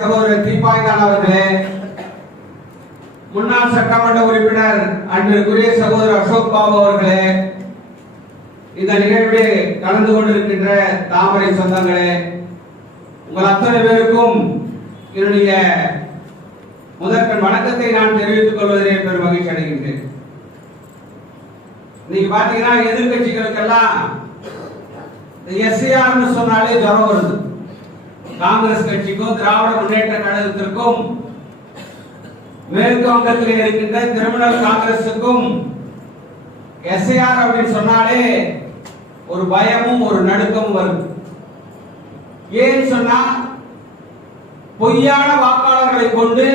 சகோதரர் தீபாய்தான் அவர்களே, முன்னாள் சட்டமன்ற உறுப்பினர் அன்பிற்குரிய சகோதரர் அசோக் பாபு அவர்களே, இந்த நிகழ்வில் கலந்து கொண்டிருக்கின்ற தாமரை சொந்தங்களே, உங்கள் அத்தனை பேருக்கும் என்னுடைய முதற்கண் வணக்கத்தை நான் தெரிவித்துக் கொள்வதிலே பெரும் மகிழ்ச்சி அடைகின்றேன். நீங்க பாத்தீங்கன்னா எதிர்கட்சிகளுக்கெல்லாம் எஸ்ஐஆர் சொன்னாலே ஜரம் வருது. காங்கிரஸ் கட்சிக்கும் திராவிட முன்னேற்ற கழகத்திற்கும் மேற்கு வங்கத்தில் இருக்கின்ற திரிணாமுல் காங்கிரசுக்கும் எஸ்ஐஆர் அப்படின்னு சொன்னாலே ஒரு பயமும் ஒரு நடுக்கமும் வரும். ஏன்னு சொன்னா பொய்யான வாக்காளர்களை கொண்டு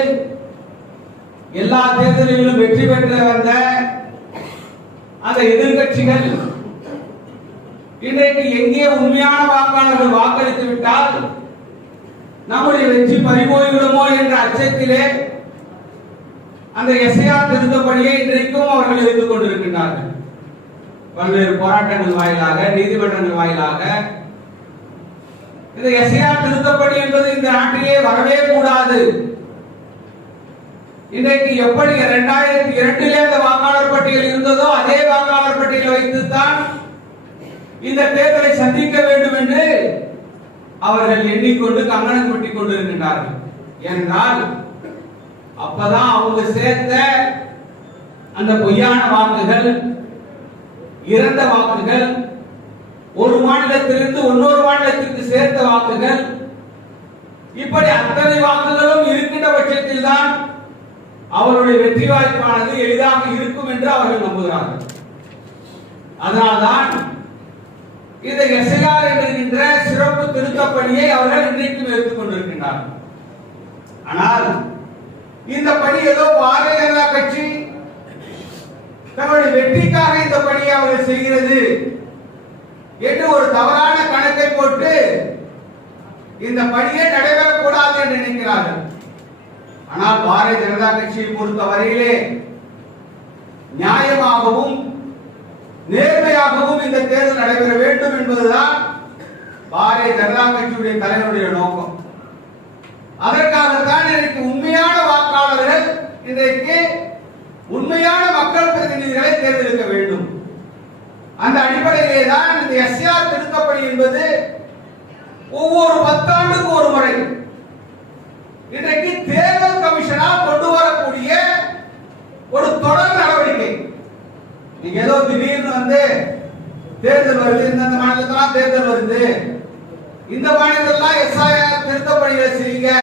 எல்லா தேர்தலிலும் வெற்றி பெற்று வந்த அந்த எதிர்கட்சிகள் இன்றைக்கு எங்கே உண்மையான வாக்காளர்கள் வாக்களித்து விட்டால் நம்முடைய வெற்றி பறிபோய்விடுமோ என்ற அச்சத்திலே அந்த எஸ்ஐஆர் திருத்தப்படியை இன்றைக்கும் அவர்கள் எதிர்த்துக் கொண்டிருக்கின்றார்கள். பல்வேறு போராட்டங்கள் வாயிலாக, நீதிமன்றங்கள் வாயிலாக இந்த எஸ்ஐஆர் திருத்தப்படி என்பது இந்த நாட்டிலே வரவே கூடாது. இன்றைக்கு எப்படி 2002 அந்த வாக்காளர் பட்டியல் இருந்ததோ அதே வாக்காளர் பட்டியலை வைத்துத்தான் இந்த தேர்தலை சந்திக்க வேண்டும் என்று அவர்கள் எண்ணிக்கொண்டு கங்கணம் கட்டிக் கொண்டிருக்கின்றார்கள். என்றால் அப்பதான் அவங்க சேர்த்த அந்த பொய்யான வாக்குகள், இறந்த வாக்குகள், ஒரு மாநிலத்திலிருந்து இன்னொரு மாநிலத்திற்கு சேர்த்த வாக்குகள், இப்படி அத்தனை வாக்குகளும் இருக்கின்ற பட்சத்தில் தான் அவருடைய வெற்றி வாய்ப்பானது எளிதாக இருக்கும் என்று அவர்கள் நம்புகிறார்கள். அதனால்தான் இந்த எஸ்ஐஆர் என்கின்ற சிறப்பு திருத்தப்பணியை அவர்கள் இன்றைக்கும் எடுத்துக் கொண்டிருக்கின்றார்கள். ஆனால் இந்த பணி ஏதோ பாரதிய ஜனதா கட்சி தங்களுடைய வெற்றிக்காக இந்த பணியை அவர்கள் செய்கிறது என்று ஒரு தவறான கணக்கை போட்டு இந்த பணியை நடைபெறக்கூடாது என்று நினைக்கிறார்கள். ஆனால் பாரதிய ஜனதா கட்சியை பொறுத்தவரையிலே நியாயமாகவும் நேர்மையாகவும் இந்த தேர்தல் நடைபெற வேண்டும் என்பதுதான் பாரதிய ஜனதா கட்சியுடைய தலைவருடைய நோக்கம். அதற்காகத்தான் இன்றைக்கு உண்மையான வாக்காளர்கள், இன்றைக்கு உண்மையான மக்கள் பிரதிநிதிகளை தேர்ந்தெடுக்க வேண்டும். அந்த அடிப்படையிலே தான் இந்த எஸ்ஐஆர் திருத்தப்படி என்பது ஒவ்வொரு 10 ஆண்டுக்கு ஒரு முறை இன்றைக்கு தேர்தல் கமிஷனால் கொண்டு வரக்கூடிய ஒரு தொடர் நடவடிக்கை. நீங்க ஏதோ திடீர்னு தேர்தல் வருது, இந்த மாநிலத்திலாம் தேர்தல் வருது, இந்த மாநிலத்திலாம் எஸ்ஐஆர் திருத்தப்பணிகளை செய்யுங்க